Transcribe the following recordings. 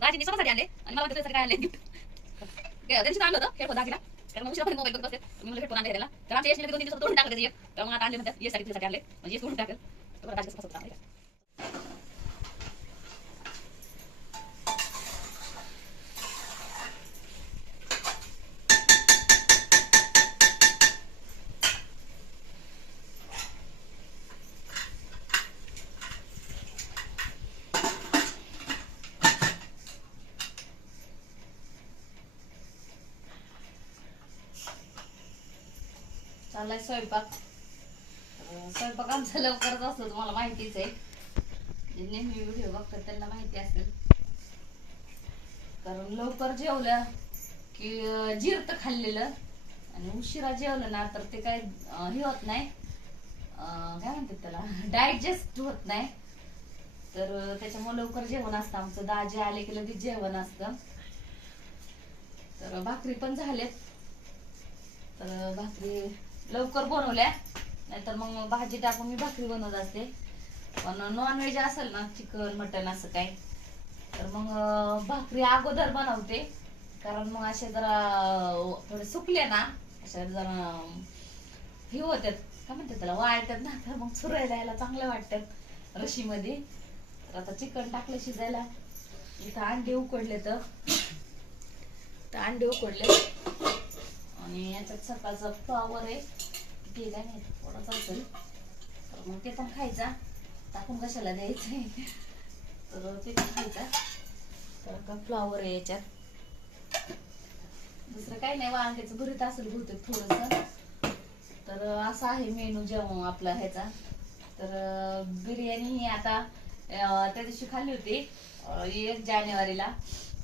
दाजीने स्वतःसाठी आणले. आणि मला वाटतं काय आणले. गिफ्ट आणलं होतं खेळ दाजीला कारण मग उशिरा मोबाईल बघत बसते मी मला हेडफोन आणले त्याला. तर आमच्या यशने दोन तीन दिवसात तोडून टाकलं तर मग आता आणले म्हणतात येसाठी तुझ्यासाठी आणले म्हणजे येस टाकेल. टाकलं तर दाजी कसं चाललाय स्वयंपाक. स्वयंपाक आमचा लवकरच असतो तुम्हाला माहितीच आहे. जे नेहमी व्हिडिओ बघतात त्यांना माहिती असेल. कारण लवकर जेवलं की जिरत खाल्लेलं. आणि उशिरा जेवलं ना तर ते काय हे होत नाही. काय म्हणतात त्याला? डायजेस्ट होत नाही. तर त्याच्यामुळे लवकर जेवण असतं आमचं. दाजे आले की लगेच जेवण असतं. तर भाकरी पण झालेत तर भाकरी लवकर बनवल्या. नाहीतर मग भाजी टाकून मी भाकरी बनवत असते. पण नॉनव्हेज असेल ना चिकन मटन असं काय तर मग भाकरी अगोदर बनवते. कारण मग असे जरा थोडे सुकले ना अशा जरा हे होत्यात. काय म्हणतात त्याला वाळतात ना तर मग चुरायला यायला चांगले वाटतात रशीमध्ये. तर आता चिकन टाकलं शिजायला. इथं अंडे उकडले तर तर अंडे उकडले आणि याच्यात सकाळचा फ्लावर आहे. किती नाही थोडाच असेल तर मग ते पण खायचा. टाकून कशाला द्यायचंय तर ते पण खायचा. तर का फ्लॉवर आहे याच्यात. दुसरं काही नाही वांग्याचं भरीत असेल बहुतेक थोडस. तर असं आहे मेनू जेवण आपला ह्याचा. तर बिर्याणी ही आता त्या दिवशी खाल्ली होती एक जानेवारीला.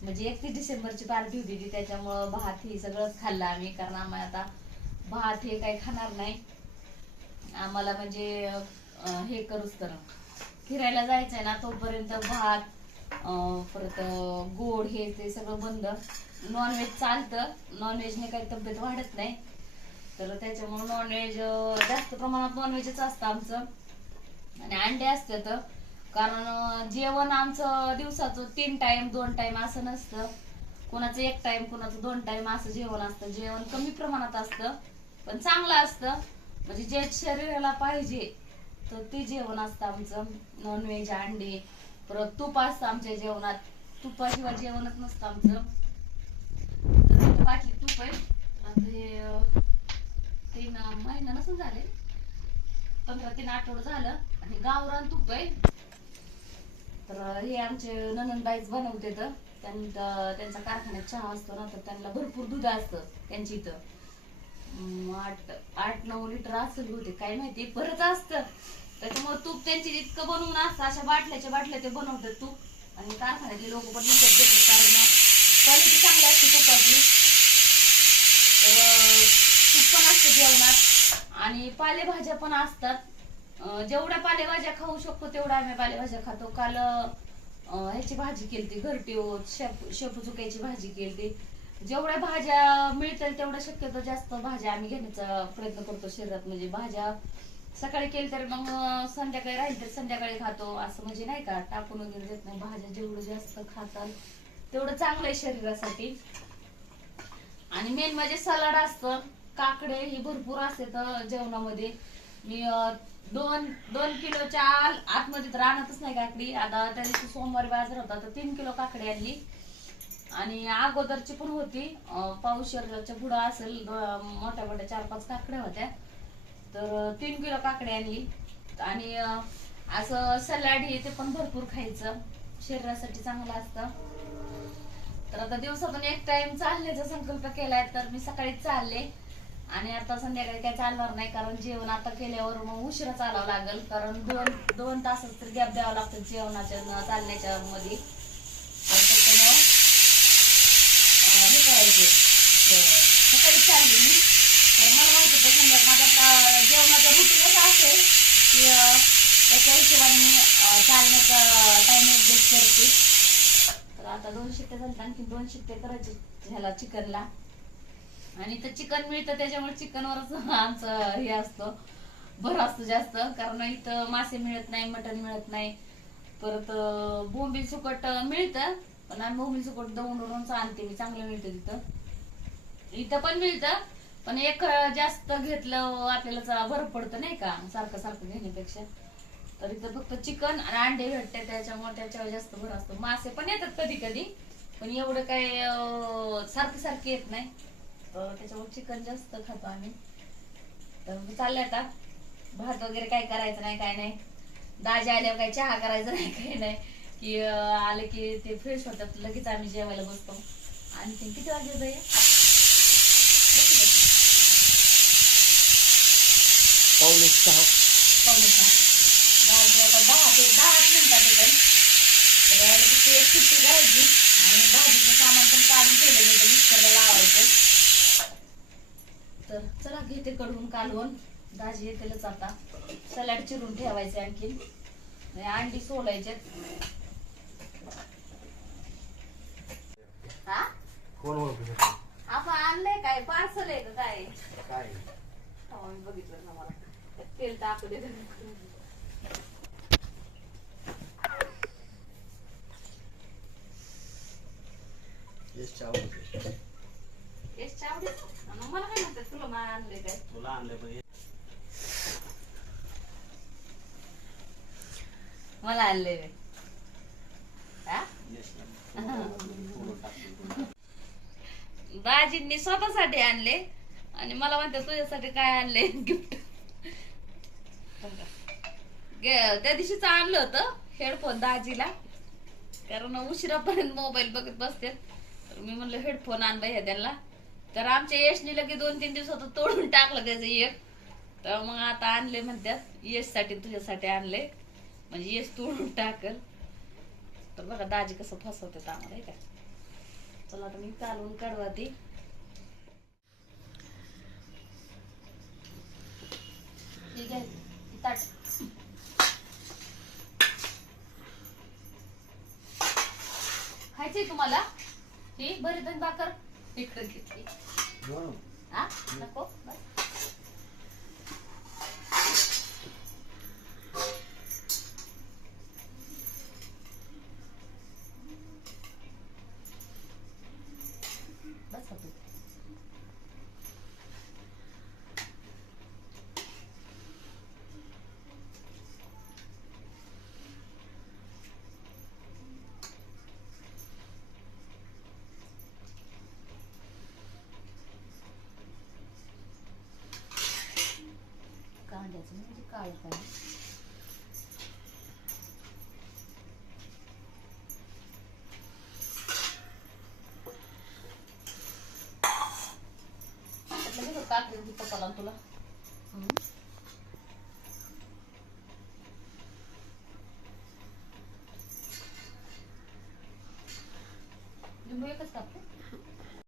म्हणजे एकतीस डिसेंबरची पार्टी होती ती त्याच्यामुळं भात हे सगळंच खाल्लं आम्ही. कारण आम्हाला आता भात हे काही खाणार नाही. आम्हाला म्हणजे हे करूच तर. फिरायला जायचंय ना तोपर्यंत भात परत गोड हे ते सगळं बंद. नॉनव्हेज चालतं. नॉनव्हेजने काही तब्येत वाढत नाही. तर त्याच्यामुळे नॉनव्हेज जास्त प्रमाणात नॉनव्हेजच असतं आमचं. आणि अंडे असतात कारण जेवण आमचं दिवसाचं तीन टाइम दोन टाइम असं नसतं. कोणाचं एक टाइम कोणाचं दोन टाइम असं जेवण असतं. जेवण कमी प्रमाणात असतं. पण चांगलं असतं. म्हणजे जे शरीराला पाहिजे तर ते जेवण असतं आमचं. नॉनव्हेज अंडे परत तूप असतं आमच्या जेवणात. तुपाशिवाय जेवणच नसतं आमचं. तर बाटली तूप आहे. आता हे तीन महिना नसून झाले. पंधरा तीन आठवडं झालं आणि गावरान तूप आहे. तर हे आमचे ननंदबाईच बनवते तर. त्यांचा कारखान्यात चहा असतो ना तर त्यांना भरपूर दूध असतं त्यांची इथं. आठ आठ नऊ लिटर असेल होते काय माहिती बरंच असतं. त्याच्यामुळे तूप त्यांची इतकं बनवून असतं अशा बाटल्याच्या बाटल्या ते बनवतात तूप. आणि कारखान्यातले लोक पण विकत घेतात कारण क्वालिटी चांगली असते तुपाची. तर तूप पण असतं जेवणात. आणि पालेभाज्या पण असतात. जेवढ्या पालेभाज्या खाऊ शकतो तेवढ्या आम्ही पालेभाज्या खातो. काल ह्याची भाजी केली घरटी शेप शेपू चुक्याची भाजी केली जेवढ्या भाज्या मिळतील तेवढ्या शक्यतो जास्त भाज्या आम्ही घेण्याचा प्रयत्न करतो शरीरात. म्हणजे भाज्या सकाळी केली तर मग संध्याकाळी राहील तर संध्याकाळी खातो असं म्हणजे नाही का? टाकून वगैरे देत नाही. भाज्या जेवढं जास्त खाताल तेवढं चांगलं आहे शरीरासाठी. आणि मेन म्हणजे सलाड असतं काकडे ही भरपूर असतात जेवणामध्ये. मी अं, दोन दोन किलोच्या आल- आतमध्ये तर आणतच नाही काकडी. आता त्या दिवशी सोमवारी बाजार होता तर तीन किलो काकडी आणली. आणि अगोदरची पण होती. पाऊस शरीराच्या पुढं असेल मोठ्या मोठ्या चार पाच काकड्या होत्या. तर तीन किलो काकडी आणली. आणि असं सलाड हे ते पण भरपूर खायचं. शरीरासाठी चांगलं असतं. तर आता दिवसातून एक टाइम चालण्याचा संकल्प केलाय तर मी सकाळीच चालले. आणि आता संध्याकाळी काय चालणार नाही कारण जेवण आता केल्यावर मग उशिरा चालावं लागेल. कारण दोन दोन तास तर गॅप द्यावा लागतो जेवणाच्या चालण्याच्या मध्ये तर त्याच्यामुळं पाहिजे. सकाळी चालली मी तर मला माहिती होतं समजा माझा आता जेवणाचा रुटीनच असेल की त्याच्या हिशोबाने मी चालण्याचा टाइम ॲडजस्ट करते. तर आता दोन शिट्ट्या झाल्या आणखी दोन शिट्ट्या करायचे ह्याला चिकनला. आणि इथं चिकन मिळतं त्याच्यामुळे चिकनवरच आमचं हे असतं भर असतो जास्त. कारण इथं मासे मिळत नाही मटण मिळत नाही. परत बोंबील सुकट मिळतं. पण आम्ही मोबाईलचं कोट दवून दवूनच आणते मी चांगलं मिळतं तिथं. इथं पण मिळतं पण एक जास्त घेतलं आपल्याला भर बरं पडतं नाही का? सारखं सारखं घेण्यापेक्षा. तर इथं फक्त चिकन आणि अंडे भेटते त्याच्यामुळे त्याच्यावर जास्त भर असतो. मासे पण येतात कधी कधी पण एवढं काय सारखी सारखी येत नाही. तर त्याच्यामुळे चिकन जास्त खातो आम्ही. तर चाललंय आता. भात वगैरे काय करायचं नाही काय नाही. दाजी आल्यावर काय चहा करायचं नाही काय नाही. की आले की ते फ्रेश होतात लगेच आम्ही जेवायला बसतो. आणि किती वाजले जाईल पावणे सहा. पावणे सहा. आता दहा ते दहा मिनिटात येतात तर एक सुट्टी करायची आणि भाजीचं सामान पण काढून मी तर मिक्सरला लावायचं. तर चला घेते कडवून कालवून दाजी येतेलच आता. सलाड चिरून ठेवायचे आणखी आणि अंडी सोलायचे हा कोण ओळखू आपण आणलंय काय? पार्सल आहे का काय? काय? हो, मी बघितलं ना मला. तेल टाकू दे. यश आवडते टेस्ट आवडेल मग मला काय म्हणतात? तुला आणलंय काय? तुला आणलं पण मला आणलंय. हा दाजींनी स्वतःसाठी आणले. आणि मला म्हणते तुझ्यासाठी काय आणले? गिफ्ट त्या दिवशीच आणलं होतं हेडफोन दाजीला. कारण उशिरापर्यंत मोबाईल बघत बसते. तर मी म्हणलं हेडफोन आण बाई त्यांना. तर आमच्या यशनी लगे दोन तीन दिवसात तोडून टाकलं त्याचं एक. तर मग आता आणले म्हणतात यशसाठी तुझ्यासाठी आणले. म्हणजे यश तोडून टाकल. तर बघा दाजी कसं फसवतात आम्हाला का? चला आता मी कालवून काढवा ती ठीक खायचंय तुम्हाला? ही बरी दोन भाकर. इकडे घेतली. हा. नको बस. बस का तू कांद्याचं म्हणजे काळ काय त्यातलं घेतो काकडी आणि पप्पाला आणि